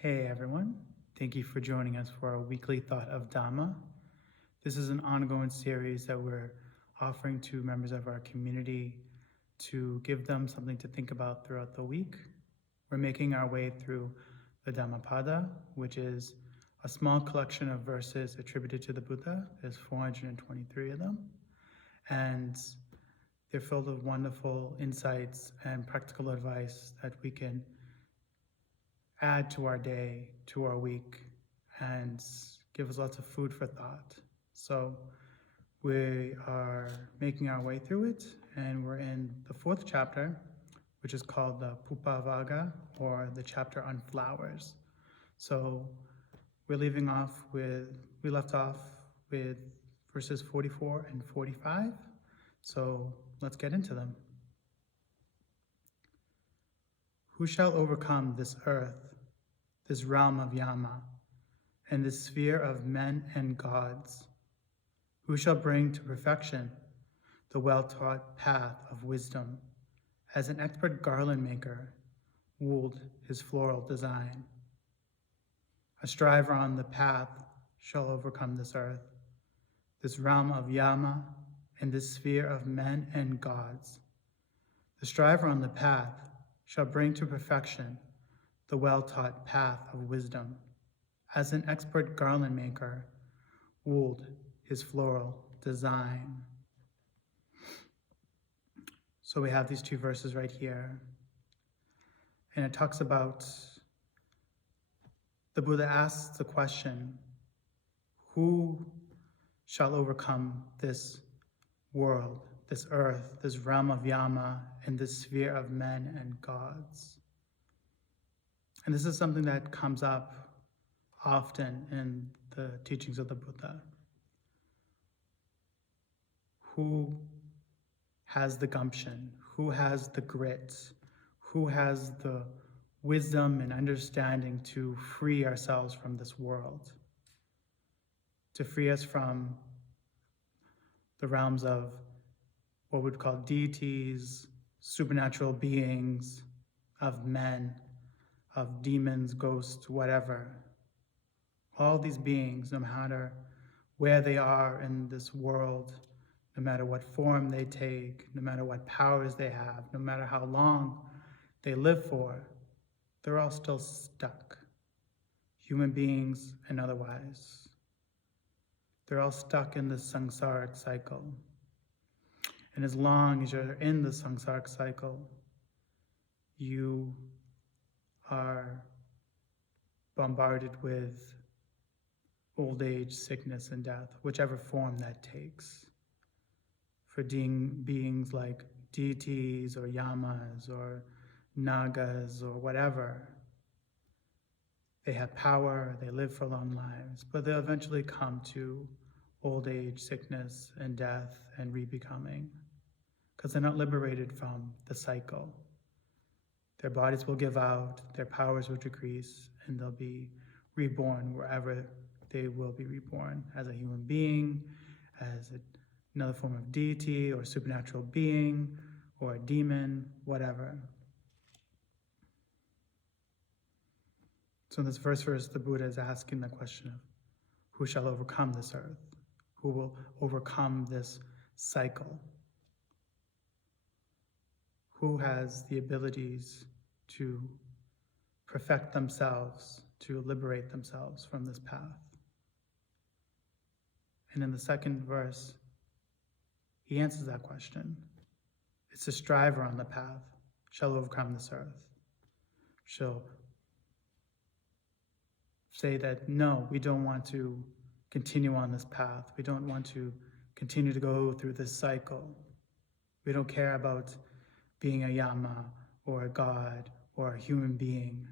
Hey everyone, thank you for joining us for our weekly thought of Dhamma. This is an ongoing series that we're offering to members of our community to give them something to think about throughout the week. We're making our way through the Dhammapada, which is a small collection of verses attributed to the Buddha. There's 423 of them, and they're filled with wonderful insights and practical advice that we can add to our day, to our week, and give us lots of food for thought. So we are making our way through it, and we're in the fourth chapter, which is called the pupphamiva, or the chapter on flowers. So we left off with verses 44 and 45. So let's get into them. Who shall overcome this earth, this realm of Yama, and this sphere of men and gods? Who shall bring to perfection the well-taught path of wisdom, as an expert garland-maker wooled his floral design? A striver on the path shall overcome this earth, this realm of Yama, and this sphere of men and gods. The striver on the path shall bring to perfection the well-taught path of wisdom, as an expert garland maker wooled his floral design. So we have these two verses right here, and it talks about the Buddha asks the question, who shall overcome this world, this earth, this realm of Yama, and this sphere of men and gods? And this is something that comes up often in the teachings of the Buddha. Who has the gumption? Who has the grit? Who has the wisdom and understanding to free ourselves from this world? To free us from the realms of what we'd call deities, supernatural beings, of men, of demons, ghosts, whatever. All these beings, no matter where they are in this world, no matter what form they take, no matter what powers they have, no matter how long they live for, they're all still stuck. Human beings and otherwise. They're all stuck in this samsaric cycle. And as long as you're in the samsaric cycle, you are bombarded with old age, sickness, and death, whichever form that takes. For beings like deities or yamas or nagas or whatever, they have power, they live for long lives, but they'll eventually come to old age, sickness, and death, and re-becoming, because they're not liberated from the cycle. Their bodies will give out, their powers will decrease, and they'll be reborn wherever they will be reborn, as a human being, as another form of deity or supernatural being, or a demon, whatever. So in this first verse, the Buddha is asking the question of who shall overcome this earth? Who will overcome this cycle? Who has the abilities to perfect themselves, to liberate themselves from this path? And in the second verse, he answers that question. It's the striver on the path shall overcome this earth. Shall say that, no, we don't want to continue on this path. We don't want to continue to go through this cycle. We don't care about being a Yama or a god or a human being.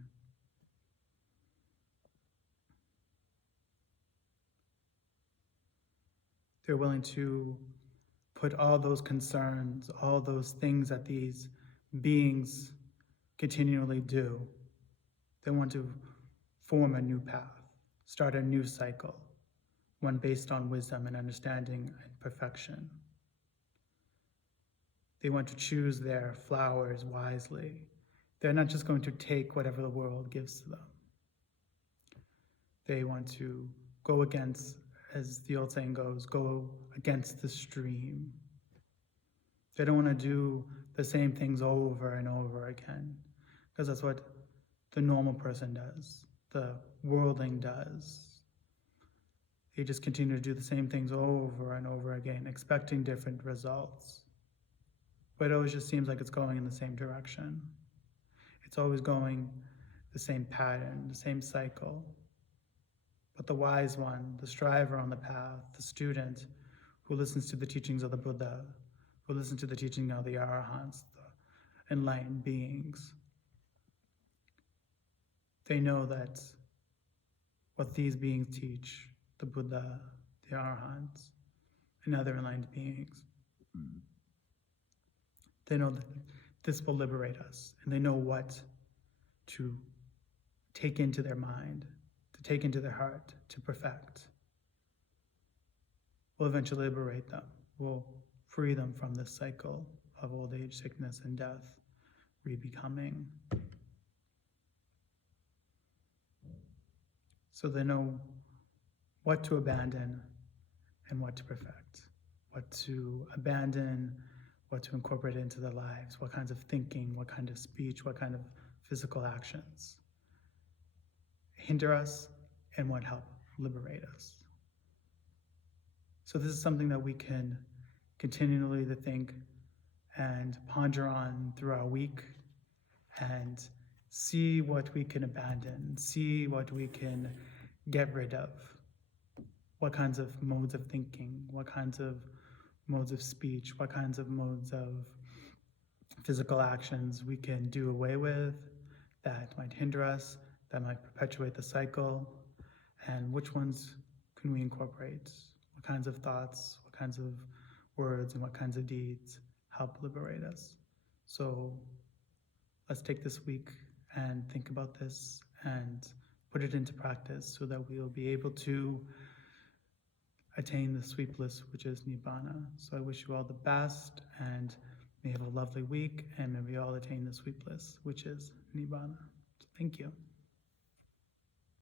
They're willing to put all those concerns, all those things that these beings continually do. They want to form a new path, start a new cycle, one based on wisdom and understanding and perfection. They want to choose their flowers wisely. They're not just going to take whatever the world gives to them. They want to go against, as the old saying goes, go against the stream. They don't want to do the same things over and over again, because that's what the normal person does, the worldling does. They just continue to do the same things over and over again, expecting different results. But it always just seems like it's going in the same direction. It's always going the same pattern, the same cycle. But the wise one, the striver on the path, the student who listens to the teachings of the Buddha, who listens to the teaching of the Arahants, the enlightened beings, they know that what these beings teach, the Buddha, the Arahants, and other enlightened beings, they know that this will liberate us, and they know what to take into their mind, to take into their heart, to perfect. Will eventually liberate them, will free them from this cycle of old age, sickness, and death, re-becoming. So they know what to abandon and what to perfect, what to abandon, what to incorporate into their lives, what kinds of thinking, what kind of speech, what kind of physical actions hinder us and what help liberate us. So this is something that we can continually to think and ponder on through our week and see what we can abandon, see what we can get rid of, what kinds of modes of thinking, what kinds of modes of speech, what kinds of modes of physical actions we can do away with that might hinder us, that might perpetuate the cycle, and which ones can we incorporate? What kinds of thoughts, what kinds of words, and what kinds of deeds help liberate us? So let's take this week and think about this and put it into practice so that we will be able to attain the sweet bliss, which is Nibbana. So I wish you all the best, and may you have a lovely week, and may we all attain the sweet bliss, which is Nibbana. Thank you.